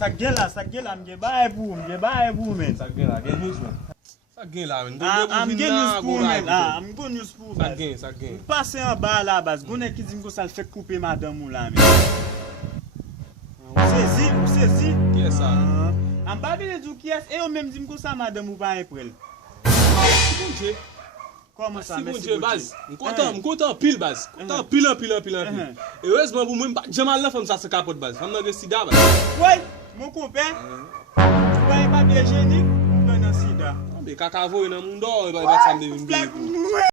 Sa gen la, mge baye pou men. Sa gen la, gen news men. Sa gen la men. Am gen news pou men. Am gen news pou men. Sa gen. Pase an ba la bas, gounen ki dim ko sal fek koupe madame ou la men. Ou sezi? Ki e sa? Am babi le djou ki es, e yo menm dim ko sa madame ou pa eprel. Si bonje. Koman sa, Si merci bonje, baz. M'kontan pil baz. Kontan pil. E wèzman pou mwen jamal la fèm sa se kapot baz. Fèm nan gen sida baz. Woy, mon koupe, tu baye papier jenik, mwen nan sida. Be kakavo nan moun do, e ba sam devin Plak bi. mwen.